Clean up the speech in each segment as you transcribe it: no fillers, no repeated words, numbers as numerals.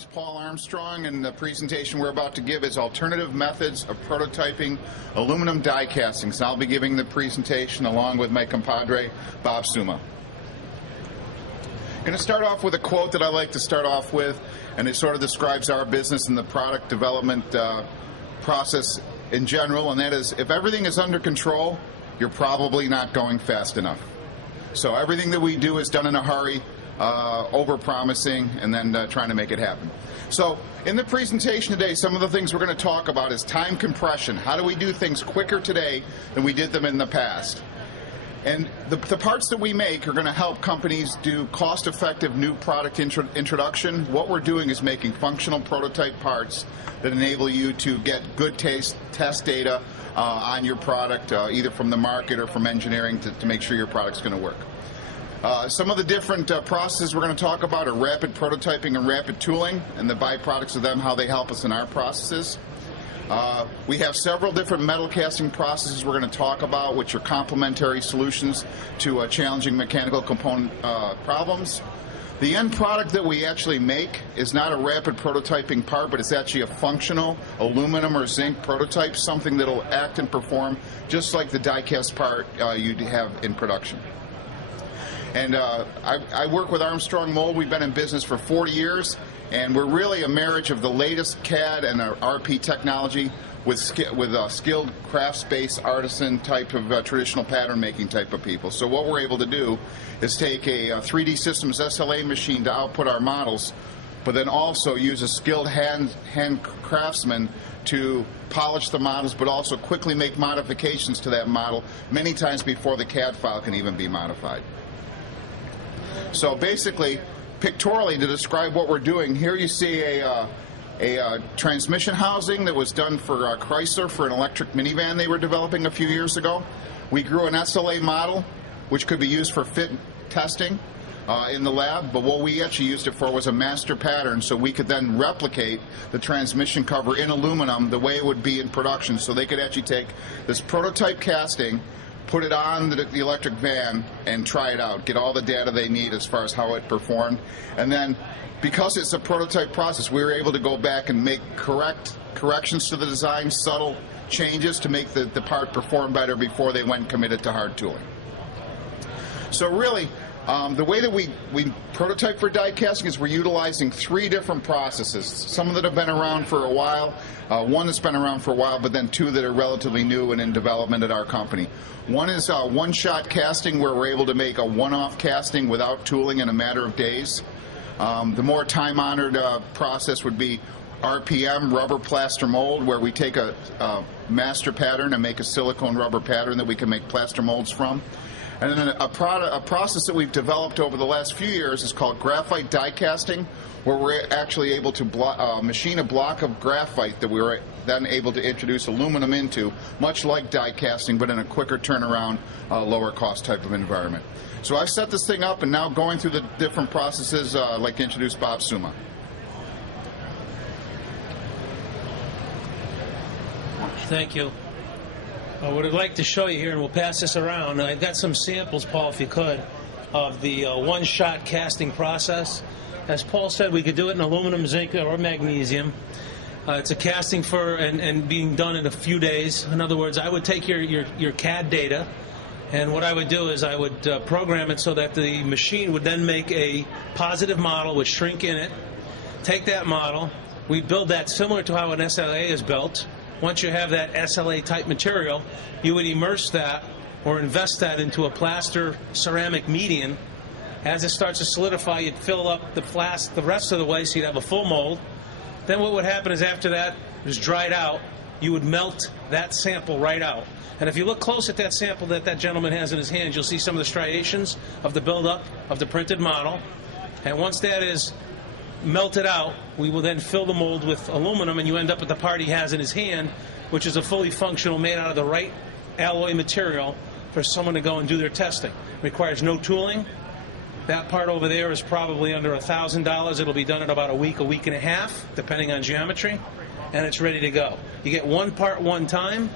name's Paul Armstrong, and the presentation we're about to give is Alternative Methods of Prototyping Aluminum Die Castings. And I'll be giving the presentation along with my compadre, Bob Suma. I'm going to start off with a quote that I like to start off with, and it sort of describes our business and the product development process in general, and that is, if everything is under control, you're probably not going fast enough. So everything that we do is done in a hurry, over-promising, and then trying to make it happen. So in the presentation today, some of the things we're going to talk about is time compression. How do we do things quicker today than we did them in the past? And the parts that we make are going to help companies do cost-effective new product introduction. What we're doing is making functional prototype parts that enable you to get good test data on your product, either from the market or from engineering to make sure your product's going to work. Some of the different processes we're going to talk about are rapid prototyping and rapid tooling, and the byproducts of them, how they help us in our processes. We have several different metal casting processes we're going to talk about, which are complementary solutions to challenging mechanical component problems. The end product that we actually make is not a rapid prototyping part, but it's actually a functional aluminum or zinc prototype, something that will act and perform just like the die-cast part you'd have in production. And I work with Armstrong Mold. We've been in business for 40 years, and we're really a marriage of the latest CAD and RP technology with skilled crafts-based artisan type of traditional pattern making type of people. So what we're able to do is take a 3D Systems SLA machine to output our models, but then also use a skilled hand craftsman to polish the models, but also quickly make modifications to that model many times before the CAD file can even be modified. So basically, pictorially, to describe what we're doing, here you see a transmission housing that was done for Chrysler for an electric minivan they were developing a few years ago. We grew an SLA model, which could be used for fit testing in the lab, but what we actually used it for was a master pattern, so we could then replicate the transmission cover in aluminum the way it would be in production. So they could actually take this prototype casting, put it on the electric van, and try it out, get all the data they need as far as how it performed. And then, because it's a prototype process, we were able to go back and make corrections to the design, subtle changes to make the part perform better before they went and committed to hard tooling. So really, the way that we prototype for die casting is we're utilizing 3 different processes. Some that have been around for a while, one that's been around for a while, but then 2 that are relatively new and in development at our company. One is OneShot Casting, where we're able to make a one-off casting without tooling in a matter of days. The more time-honored process would be RPM, rubber plaster mold, where we take a master pattern and make a silicone rubber pattern that we can make plaster molds from. And then a process that we've developed over the last few years is called Graphite Die Casting, where we're actually able to machine a block of graphite that we were then able to introduce aluminum into, much like die casting, but in a quicker turnaround, lower cost type of environment. So I've set this thing up, and now going through the different processes, I'd like to introduce Bob Suma. Thank you. What I'd like to show you here, and we'll pass this around, I've got some samples, Paul, if you could, of the one-shot casting process. As Paul said, we could do it in aluminum, zinc, or magnesium. It's a casting and being done in a few days. In other words, I would take your CAD data, and what I would do is I would program it so that the machine would then make a positive model with shrink in it, take that model, we build that similar to how an SLA is built. Once you have that SLA type material, you would immerse that or invest that into a plaster ceramic median. As it starts to solidify, you'd fill up the rest of the way so you'd have a full mold. Then what would happen is after that is dried out, you would melt that sample right out. And if you look close at that sample that gentleman has in his hand, you'll see some of the striations of the buildup of the printed model. And once that is melted out, we will then fill the mold with aluminum, and you end up with the part he has in his hand, which is a fully functional, made out of the right alloy material for someone to go and do their testing. It requires no tooling. That part over there is probably under $1,000. It'll be done in about a week and a half, depending on geometry, and it's ready to go. You get one part one time.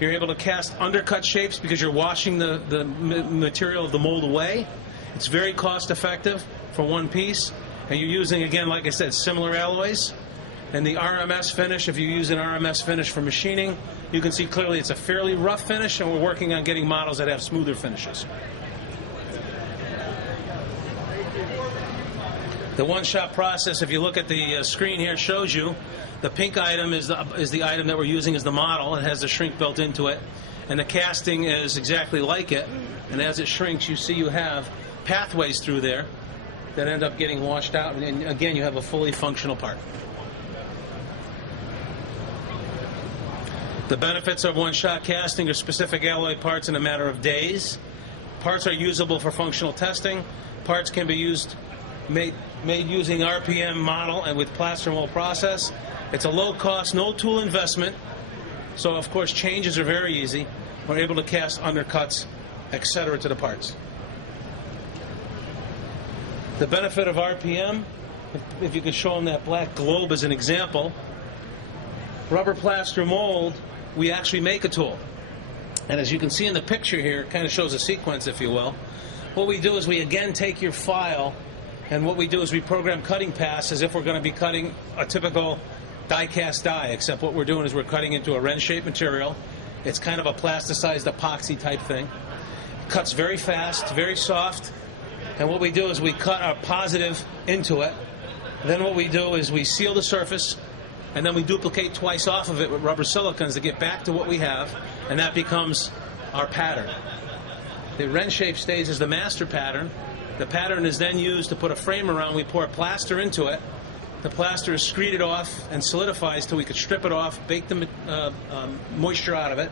You're able to cast undercut shapes because you're washing the material of the mold away. It's very cost effective for one piece. And you're using, again, like I said, similar alloys. And the RMS finish, if you use an RMS finish for machining, you can see clearly it's a fairly rough finish, and we're working on getting models that have smoother finishes. The one-shot process, if you look at the screen here, shows you the pink item is the item that we're using as the model. It has the shrink built into it. And the casting is exactly like it. And as it shrinks, you see you have pathways through there that end up getting washed out. And again, you have a fully functional part. The benefits of one-shot casting are specific alloy parts in a matter of days. Parts are usable for functional testing. Parts can be made using RPM model and with plaster mold process. It's a low cost, no tool investment. So of course changes are very easy. We're able to cast undercuts, etc. to the parts. The benefit of RPM, if you could show them that black globe as an example, rubber plaster mold, we actually make a tool. And as you can see in the picture here, it kind of shows a sequence, if you will. What we do is we again take your file, and what we do is we program cutting paths as if we're going to be cutting a typical die-cast die, except what we're doing is we're cutting into a wrench-shaped material. It's kind of a plasticized epoxy type thing. Cuts very fast, very soft, and what we do is we cut our positive into it. Then what we do is we seal the surface, and then we duplicate twice off of it with rubber silicons to get back to what we have, and that becomes our pattern. The wrench shape stays as the master pattern. The pattern is then used to put a frame around. We pour plaster into it. The plaster is screeded off and solidifies till we could strip it off, bake the moisture out of it,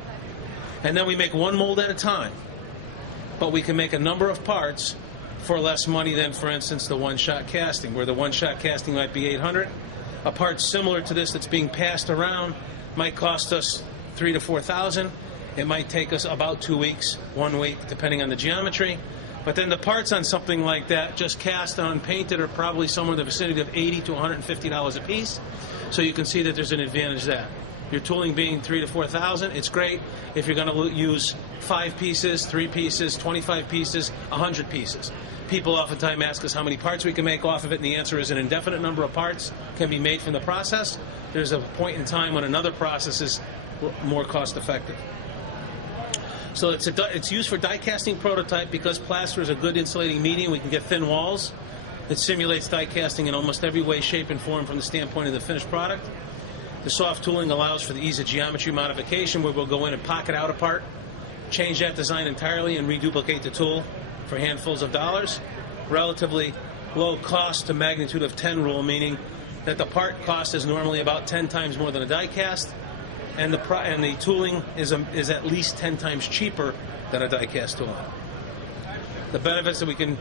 and then we make one mold at a time. But we can make a number of parts for less money than, for instance, the one-shot casting, where the one-shot casting might be $800. A part similar to this that's being passed around might cost us $3,000 to $4,000. It might take us about 2 weeks, 1 week, depending on the geometry. But then the parts on something like that, just cast on, painted, are probably somewhere in the vicinity of $80 to $150 a piece. So you can see that there's an advantage there. Your tooling being $3,000 to $4,000, it's great if you're going to use 5 pieces, 3 pieces, 25 pieces, 100 pieces. People oftentimes ask us how many parts we can make off of it, and the answer is an indefinite number of parts can be made from the process. There's a point in time when another process is more cost effective. So it's used for die casting prototype because plaster is a good insulating medium. We can get thin walls. It simulates die casting in almost every way, shape, and form from the standpoint of the finished product. The soft tooling allows for the ease of geometry modification, where we'll go in and pocket out a part, change that design entirely, and reduplicate the tool for handfuls of dollars. Relatively low cost to magnitude of 10 rule, meaning that the part cost is normally about 10 times more than a die cast, and the tooling is at least 10 times cheaper than a die cast tooling. The benefits that we can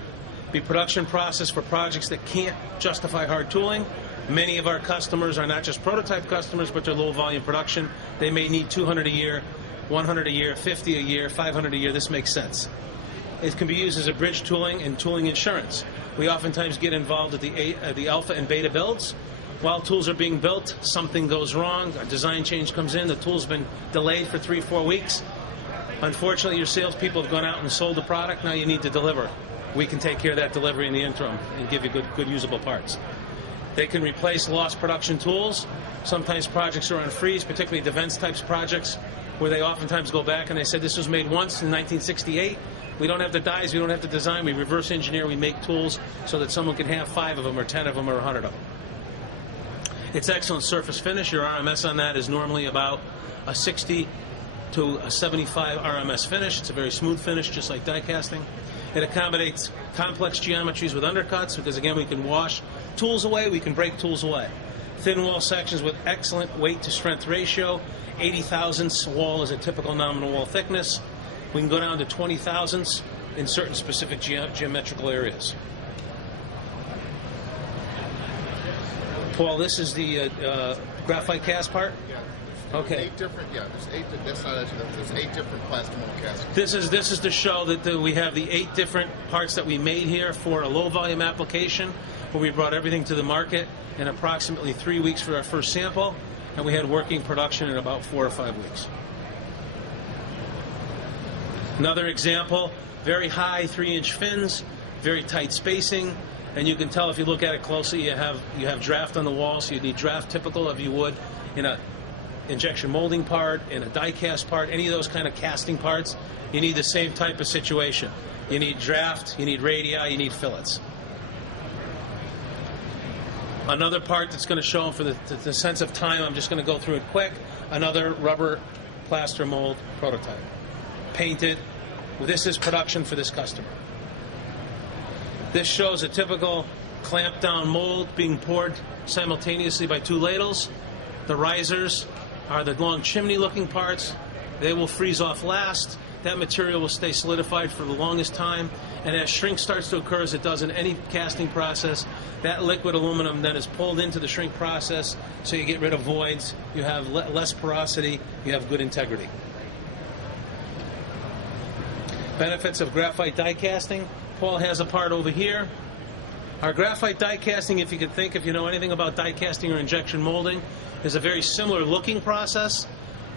be production process for projects that can't justify hard tooling. Many of our customers are not just prototype customers, but they're low volume production. They may need 200 a year, 100 a year, 50 a year, 500 a year. This makes sense. It can be used as a bridge tooling and tooling insurance. We oftentimes get involved at the alpha and beta builds. While tools are being built, something goes wrong, a design change comes in, the tool's been delayed for 3-4 weeks. Unfortunately, your salespeople have gone out and sold the product, now you need to deliver. We can take care of that delivery in the interim and give you good usable parts. They can replace lost production tools. Sometimes projects are on freeze, particularly defense types projects, where they oftentimes go back and they said this was made once in 1968. We don't have the dies, we don't have the design, we reverse engineer, we make tools so that someone can have 5 of them or 10 of them or 100 of them. It's excellent surface finish. Your RMS on that is normally about a 60 to a 75 RMS finish. It's a very smooth finish, just like die casting. It accommodates complex geometries with undercuts because, again, we can wash tools away, we can break tools away. Thin wall sections with excellent weight to strength ratio. 80 thousandths wall is a typical nominal wall thickness. We can go down to 20 thousandths in certain specific geometrical areas. Paul, this is the graphite cast part? Okay. 8 different, there's 8 different plaster mold castings. This is to show that we have the 8 different parts that we made here for a low volume application, where we brought everything to the market in approximately 3 weeks for our first sample, and we had working production in about 4 or 5 weeks. Another example, very high 3-inch fins, very tight spacing, And you can tell if you look at it closely, you have draft on the wall, so you need draft typical of you would in a injection molding part, in a die cast part, any of those kind of casting parts. You need the same type of situation. You need draft, you need radii, you need fillets. Another part that's going to show for the sense of time, I'm just going to go through it quick. Another rubber plaster mold prototype. Painted. This is production for this customer. This shows a typical clamp down mold being poured simultaneously by 2 ladles. The risers are the long chimney looking parts. They will freeze off last. That material will stay solidified for the longest time. And as shrink starts to occur, as it does in any casting process, that liquid aluminum then is pulled into the shrink process, so you get rid of voids, you have less porosity, you have good integrity. Benefits of graphite die casting. Paul has a part over here. Our graphite die casting, if you know anything about die casting or injection molding, is a very similar looking process.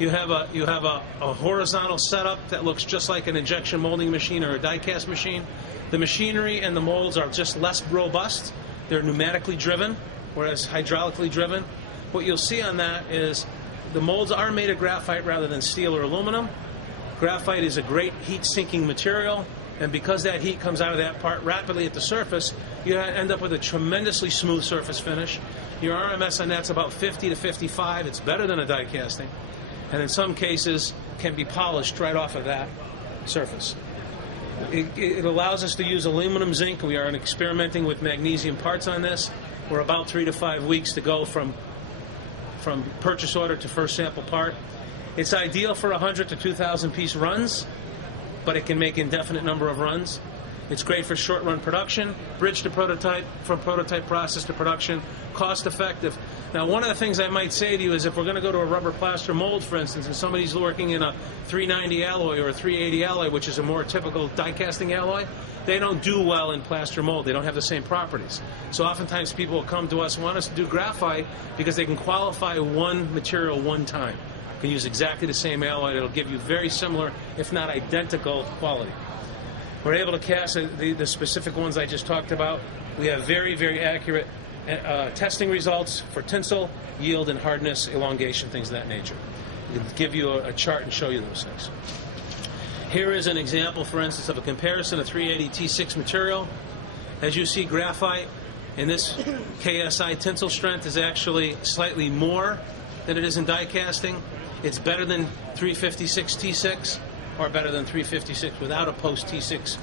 You have a horizontal setup that looks just like an injection molding machine or a die cast machine. The machinery and the molds are just less robust. They're pneumatically driven, whereas hydraulically driven. What you'll see on that is the molds are made of graphite rather than steel or aluminum. Graphite is a great heat-sinking material, and because that heat comes out of that part rapidly at the surface, you end up with a tremendously smooth surface finish. Your RMS on that's about 50 to 55. It's better than a die casting, and in some cases can be polished right off of that surface. It allows us to use aluminum zinc. We are experimenting with magnesium parts on this. We're about 3 to 5 weeks to go from purchase order to first sample part. It's ideal for 100 to 2,000 piece runs, but it can make indefinite number of runs. It's great for short run production, bridge to prototype, from prototype process to production, cost effective. Now, one of the things I might say to you is if we're going to go to a rubber plaster mold, for instance, and somebody's working in a 390 alloy or a 380 alloy, which is a more typical die casting alloy, they don't do well in plaster mold. They don't have the same properties. So oftentimes people will come to us and want us to do graphite because they can qualify one material one time. Can use exactly the same alloy. It'll give you very similar, if not identical, quality. We're able to cast the specific ones I just talked about. We have very, very accurate testing results for tinsel, yield, and hardness, elongation, things of that nature. We can give you a chart and show you those things. Here is an example, for instance, of a comparison of 380 T6 material. As you see, graphite in this KSI tinsel strength is actually slightly more than it is in die casting. It's better than 356 T6, or better than 356 without a post T6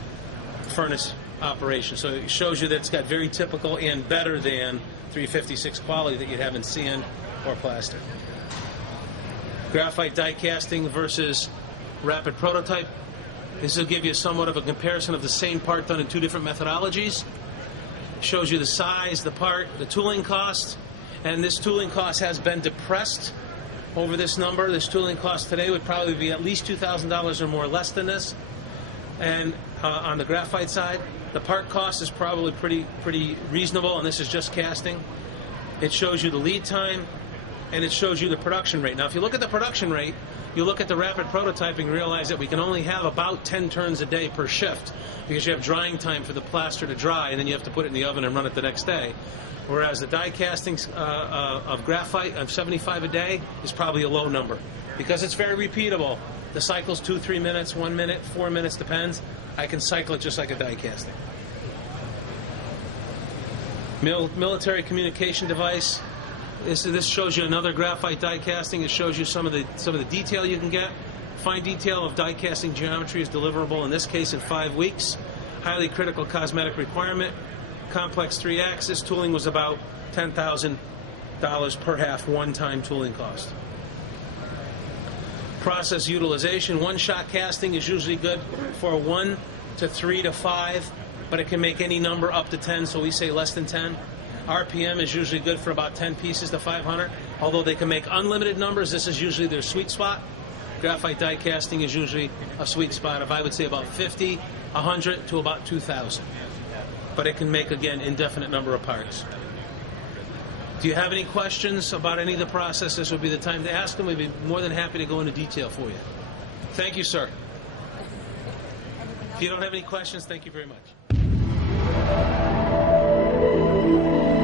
furnace operation. So it shows you that it's got very typical and better than 356 quality that you'd have in sand or plaster. Graphite die casting versus rapid prototype. This will give you somewhat of a comparison of the same part done in 2 different methodologies. Shows you the size, the part, the tooling cost, and this tooling cost has been depressed over this number. This tooling cost today would probably be at least $2,000 or more less than this. And on the graphite side, the part cost is probably pretty reasonable, and this is just casting. It shows you the lead time, and it shows you the production rate. Now, if you look at the production rate, you look at the rapid prototyping and realize that we can only have about 10 turns a day per shift because you have drying time for the plaster to dry, and then you have to put it in the oven and run it the next day. Whereas the die castings of graphite of 75 a day is probably a low number because it's very repeatable. The cycle's 2-3 minutes, 1 minute, 4 minutes, depends. I can cycle it just like a die casting. Military communication device. This shows you another graphite die casting. It shows you some of the detail you can get. Fine detail of die casting geometry is deliverable in this case in 5 weeks. Highly critical cosmetic requirement. Complex 3-axis tooling was about $10,000 per half one-time tooling cost. Process utilization. One-shot casting is usually good for 1 to 3 to 5, but it can make any number up to 10, so we say less than 10. RPM is usually good for about 10 pieces to 500. Although they can make unlimited numbers, this is usually their sweet spot. Graphite die casting is usually a sweet spot of, I would say, about 50, 100 to about 2,000. But it can make, again, indefinite number of parts. Do you have any questions about any of the process? This would be the time to ask them. We'd be more than happy to go into detail for you. Thank you, sir. If you don't have any questions, thank you very much. you.